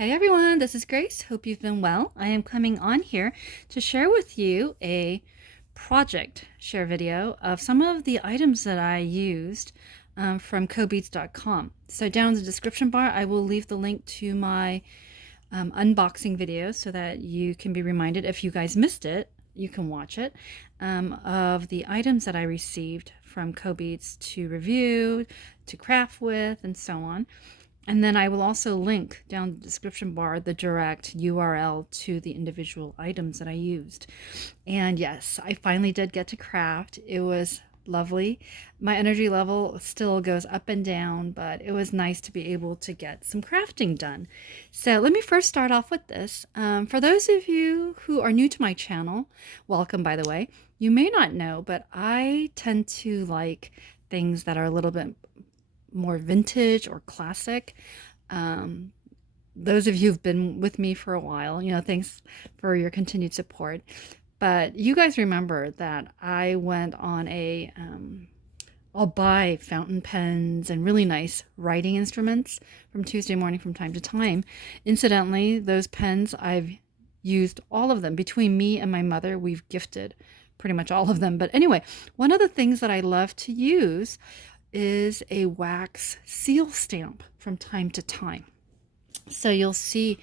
Hey everyone, this is Grace. Hope you've been well. I am coming on here to share with you a project share video of some of the items that I used from cobeads.com. So down in the description bar, I will leave the link to my unboxing video so that you can be reminded. If you guys missed it, you can watch it, of the items that I received from Cobeads to review, to craft with, and so on. And then I will also link down the description bar the direct URL to the individual items that I used. And yes, I finally did get to craft. It was lovely. My energy level still goes up and down, but it was nice to be able to get some crafting done. So let me first start off with this. For those of you who are new to my channel, welcome by the way. You may not know, but I tend to like things that are a little bit more vintage or classic. Those of you who've been with me for a while, thanks for your continued support. But you guys remember that I went on I'll buy fountain pens and really nice writing instruments from Tuesday Morning from time to time. Incidentally, those pens, I've used all of them. Between me and my mother, we've gifted pretty much all of them. But anyway, one of the things that I love to use is a wax seal stamp from time to time. So you'll see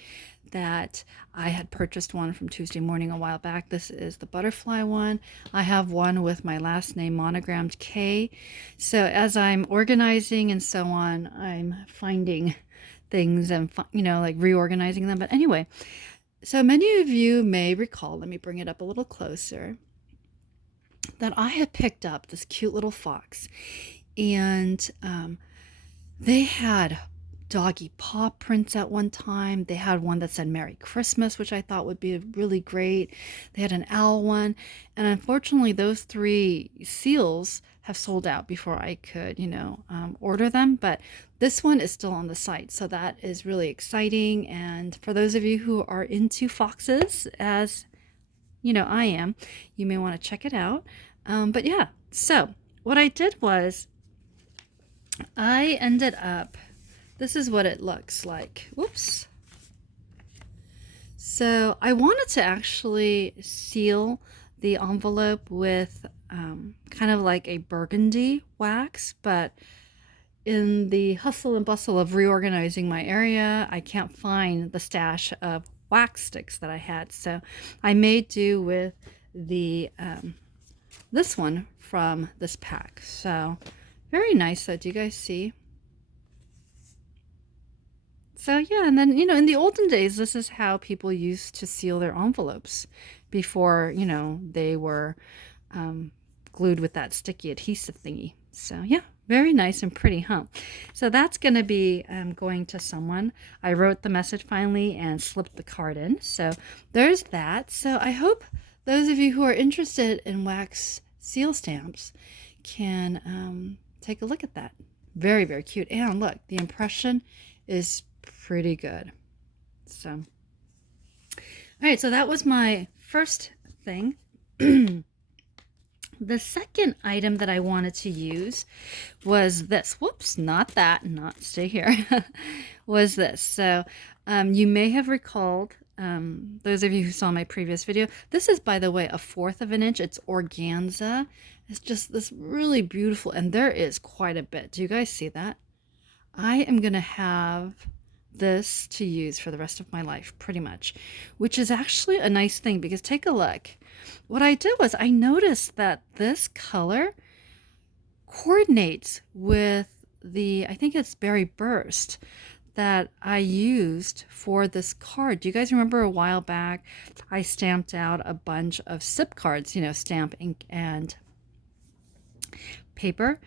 that I had purchased one from Tuesday Morning a while back. This is the butterfly one. I have one with my last name monogrammed K. So as I'm organizing and so on, I'm finding things and, like reorganizing them. But anyway, so many of you may recall, let me bring it up a little closer, that I had picked up this cute little fox. And they had doggy paw prints at one time. They had one that said Merry Christmas, which I thought would be really great. They had an owl one. And unfortunately, those three seals have sold out before I could, order them. But this one is still on the site. So that is really exciting. And for those of you who are into foxes, as I am, you may want to check it out. But yeah, so what I did was I ended up, this is what it looks like. Whoops. So I wanted to actually seal the envelope with kind of like a burgundy wax, but in the hustle and bustle of reorganizing my area, I can't find the stash of wax sticks that I had. So I made do with the this one from this pack. So very nice though. Do you guys see? So yeah, and then, in the olden days, this is how people used to seal their envelopes before, they were glued with that sticky adhesive thingy. So yeah, very nice and pretty, huh? So that's going to be going to someone. I wrote the message finally and slipped the card in. So there's that. So I hope those of you who are interested in wax seal stamps can take a look at that. Very, very cute. And look, the impression is pretty good. So, all right, so that was my first thing. The second item that I wanted to use was this. Whoops, not that, not stay here. Was this. So you may have recalled, those of you who saw my previous video, this is, by the way, 1/4 of an inch. It's organza. It's just this really beautiful, and there is quite a bit. Do you guys see that? I am going to have this to use for the rest of my life, pretty much, which is actually a nice thing because take a look. What I did was I noticed that this color coordinates with I think it's Berry Burst that I used for this card. Do you guys remember a while back I stamped out a bunch of SIP cards, stamp, ink, and paper?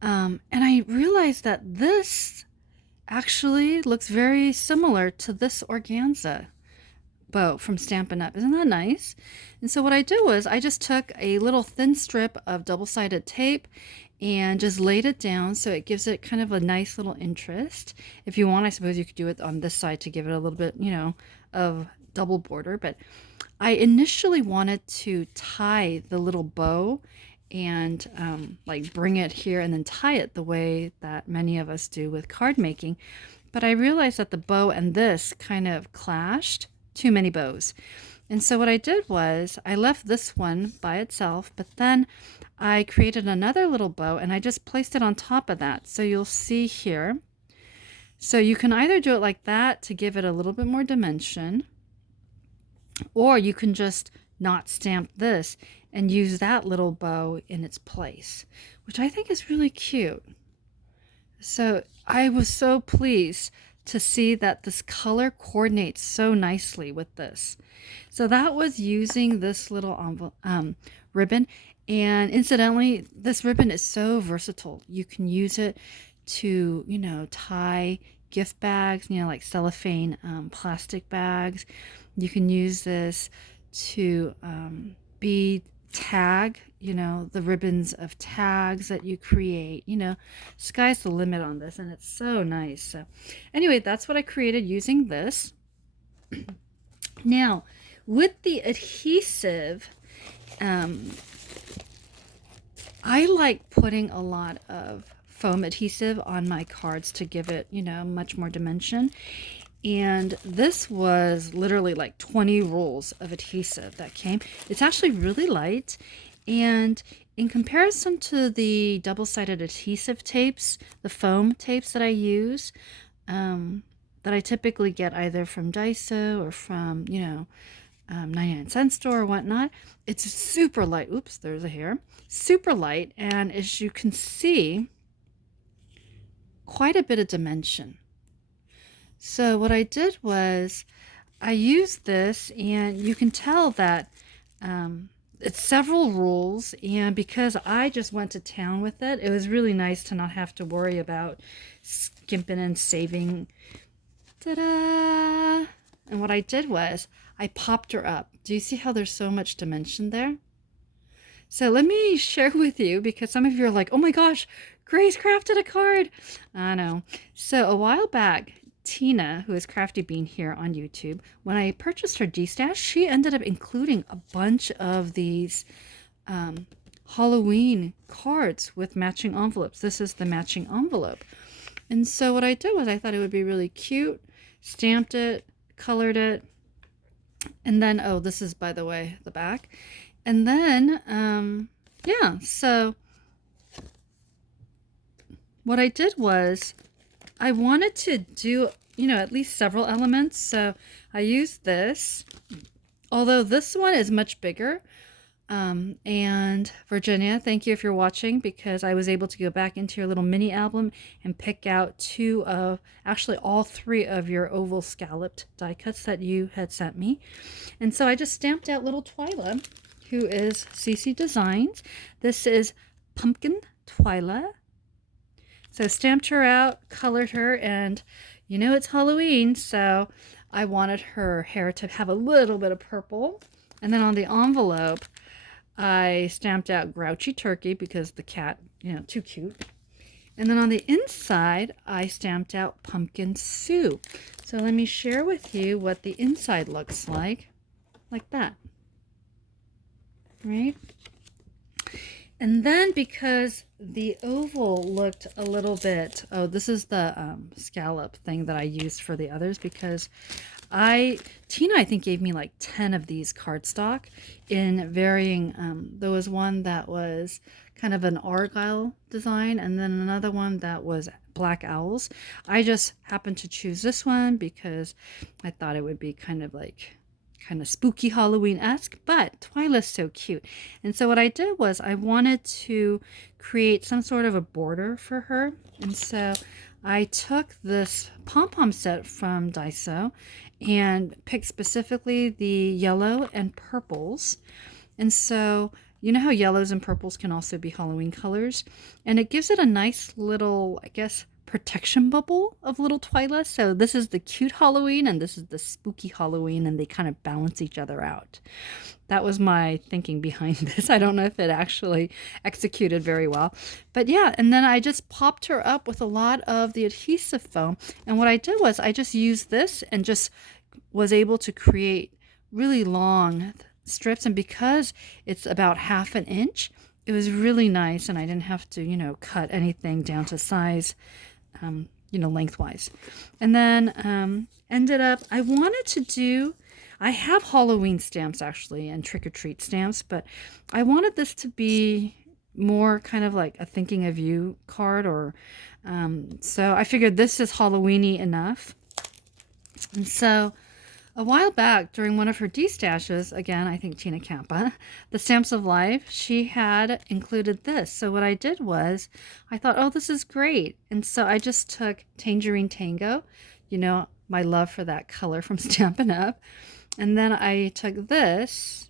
And I realized that this actually looks very similar to this organza bow from Stampin' Up. Isn't that nice? And so what I did was I just took a little thin strip of double-sided tape and just laid it down so it gives it kind of a nice little interest. If you want, I suppose you could do it on this side to give it a little bit, of double border. But I initially wanted to tie the little bow and like bring it here and then tie it the way that many of us do with card making. but I realized that the bow and this kind of clashed, too many bows. And so what I did was I left this one by itself, but then I created another little bow and I just placed it on top of that. So you'll see here. So you can either do it like that to give it a little bit more dimension, or you can just not stamp this and use that little bow in its place, which I think is really cute. So I was so pleased to see that this color coordinates so nicely with this. So that was using this little ribbon. And incidentally, this ribbon is so versatile. You can use it to, you know, tie gift bags, you know, like cellophane plastic bags. You can use this to bead tag, you know, the ribbons of tags that you create. You know, sky's the limit on this, and it's so nice. So anyway, that's what I created using this. Now, with the adhesive, I like putting a lot of foam adhesive on my cards to give it, you know, much more dimension. And this was literally like 20 rolls of adhesive that came. It's actually really light. And in comparison to the double-sided adhesive tapes, the foam tapes that I use, that I typically get either from Daiso or from, you know, 99-cent store or whatnot, it's super light. Oops, there's a hair. Super light. And as you can see, quite a bit of dimension. So what I did was I used this, and you can tell that it's several rolls, and because I just went to town with it, it was really nice to not have to worry about skimping and saving. Ta-da! And what I did was I popped her up. Do you see how there's so much dimension there? So let me share with you, because some of you are like, oh my gosh, Grace crafted a card. I know. So a while back, Tina, who is Crafty Bean here on YouTube, when I purchased her D-Stash, she ended up including a bunch of these Halloween cards with matching envelopes. This is the matching envelope. And so what I did was I thought it would be really cute, stamped it, colored it, and then, oh, this is, by the way, the back. And then, yeah, so what I did was I wanted to do, you know, at least several elements. So I used this, although this one is much bigger. And Virginia, thank you if you're watching, because I was able to go back into your little mini album and pick out actually all 3 of your oval scalloped die cuts that you had sent me. And so I just stamped out little Twyla, who is CC Designs. This is Pumpkin Twyla. So stamped her out, colored her, and you know it's Halloween, so I wanted her hair to have a little bit of purple. And then on the envelope, I stamped out Grouchy Turkey because the cat, you know, too cute. And then on the inside, I stamped out Pumpkin Sue. So let me share with you what the inside looks like that, right? And then because the oval looked a little bit, oh, this is the scallop thing that I used for the others, because Tina, I think, gave me like 10 of these cardstock in varying, there was one that was kind of an argyle design, and then another one that was black owls. I just happened to choose this one because I thought it would be kind of spooky Halloween-esque, but Twyla's so cute. And so what I did was I wanted to create some sort of a border for her. And so I took this pom-pom set from Daiso and picked specifically the yellow and purples. And so you know how yellows and purples can also be Halloween colors? And it gives it a nice little, I guess, protection bubble of little Twyla. So this is the cute Halloween and this is the spooky Halloween, and they kind of balance each other out. That was my thinking behind this. I don't know if it actually executed very well, but yeah. And then I just popped her up with a lot of the adhesive foam, and what I did was I just used this and just was able to create really long strips. And because it's about ½ inch, it was really nice, and I didn't have to, you know, cut anything down to size. lengthwise. And then ended up, I have Halloween stamps actually and trick-or-treat stamps, but I wanted this to be more kind of like a thinking of you card, or so I figured this is Halloweeny enough. And so a while back during one of her destashes, again, I think Tina Kappa, the Stamps of Life, she had included this. So what I did was I thought, oh, this is great. And so I just took Tangerine Tango, my love for that color from Stampin' Up. And then I took this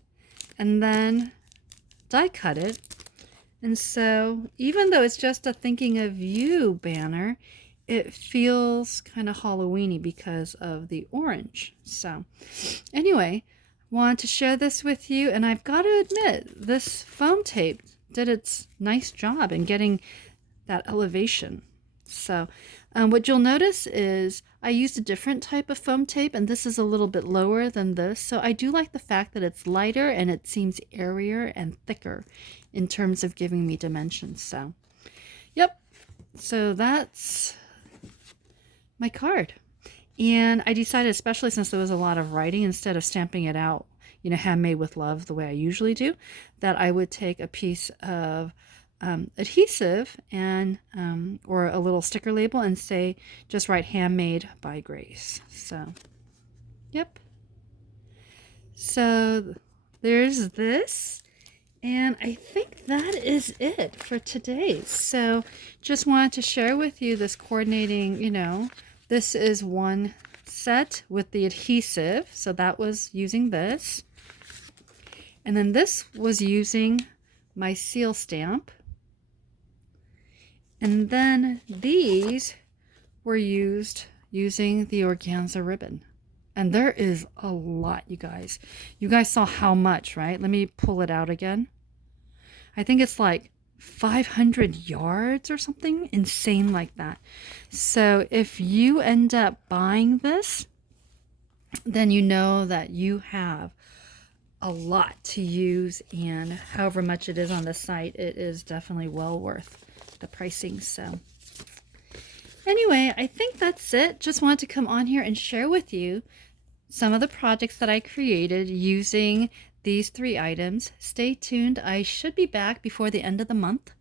and then die cut it. And so even though it's just a thinking of you banner, it feels kind of Halloweeny because of the orange. So anyway, wanted to share this with you, and I've got to admit, this foam tape did its nice job in getting that elevation. So what you'll notice is I used a different type of foam tape, and this is a little bit lower than this. So I do like the fact that it's lighter and it seems airier and thicker in terms of giving me dimensions. So yep, so that's my card. And I decided, especially since there was a lot of writing, instead of stamping it out, handmade with love the way I usually do, that I would take a piece of adhesive and or a little sticker label and say, just write handmade by Grace. So yep, so there's this, and I think that is it for today. So just wanted to share with you this coordinating, this is one set with the adhesive, so that was using this, and then this was using my seal stamp. And then these were used using the organza ribbon. And there is a lot, you guys. You guys saw how much, right? Let me pull it out again. I think it's like 500 yards or something insane like that. So if you end up buying this, then you know that you have a lot to use, and however much it is on the site, it is definitely well worth the pricing. So anyway, I think that's it. Just wanted to come on here and share with you some of the projects that I created using these 3 items. Stay tuned. I should be back before the end of the month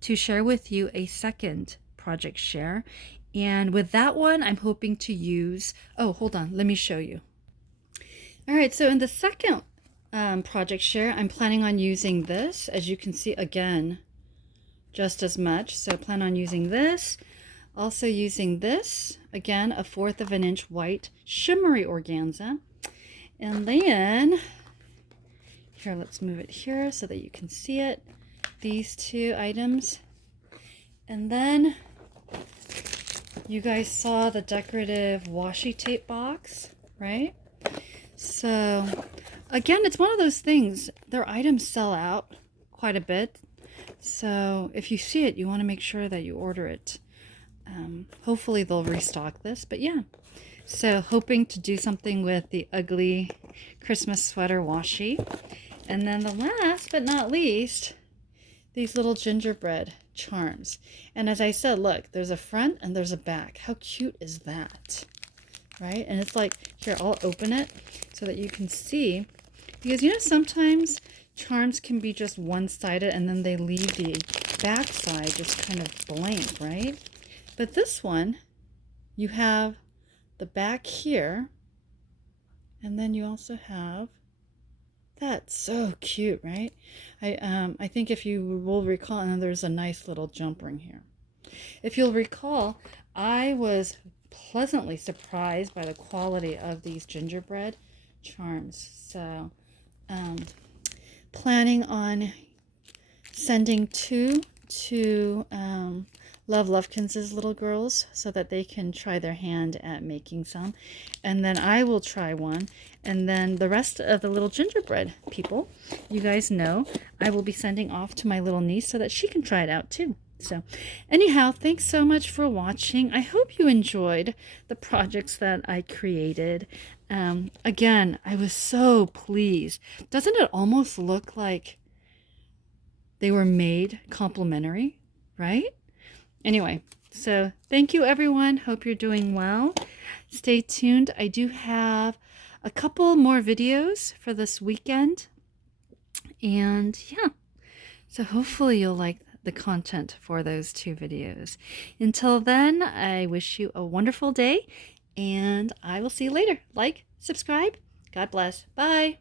to share with you a second project share. And with that one, I'm hoping to use, oh, hold on, let me show you. All right, so in the second project share, I'm planning on using this, as you can see, again, just as much. So plan on using this, also using this, again, a 1/4 of an inch white shimmery organza. And then here, let's move it here so that you can see it, these 2 items. And then you guys saw the decorative washi tape box, right? So again, it's one of those things, their items sell out quite a bit. So if you see it, you want to make sure that you order it. Hopefully they'll restock this, but yeah. So hoping to do something with the ugly Christmas sweater washi. And then the last but not least, these little gingerbread charms. And as I said, look, there's a front and there's a back. How cute is that? Right? And it's like, here, I'll open it so that you can see. Because sometimes charms can be just one-sided and then they leave the back side just kind of blank, right? But this one, you have the back here, and then you also have that. So cute, right? I think if you will recall, and there's a nice little jump ring here. If you'll recall, I was pleasantly surprised by the quality of these gingerbread charms. So planning on sending 2 to Love Lovekins' little girls so that they can try their hand at making some. And then I will try one. And then the rest of the little gingerbread people, you guys know, I will be sending off to my little niece so that she can try it out too. So anyhow, thanks so much for watching. I hope you enjoyed the projects that I created. Again, I was so pleased. Doesn't it almost look like they were made complimentary, right? Anyway, So thank you, everyone. Hope you're doing well. Stay tuned. I do have a couple more videos for this weekend. And yeah, so hopefully you'll like the content for those two videos. Until then, I wish you a wonderful day, and I will see you later. Like, subscribe. God bless. Bye.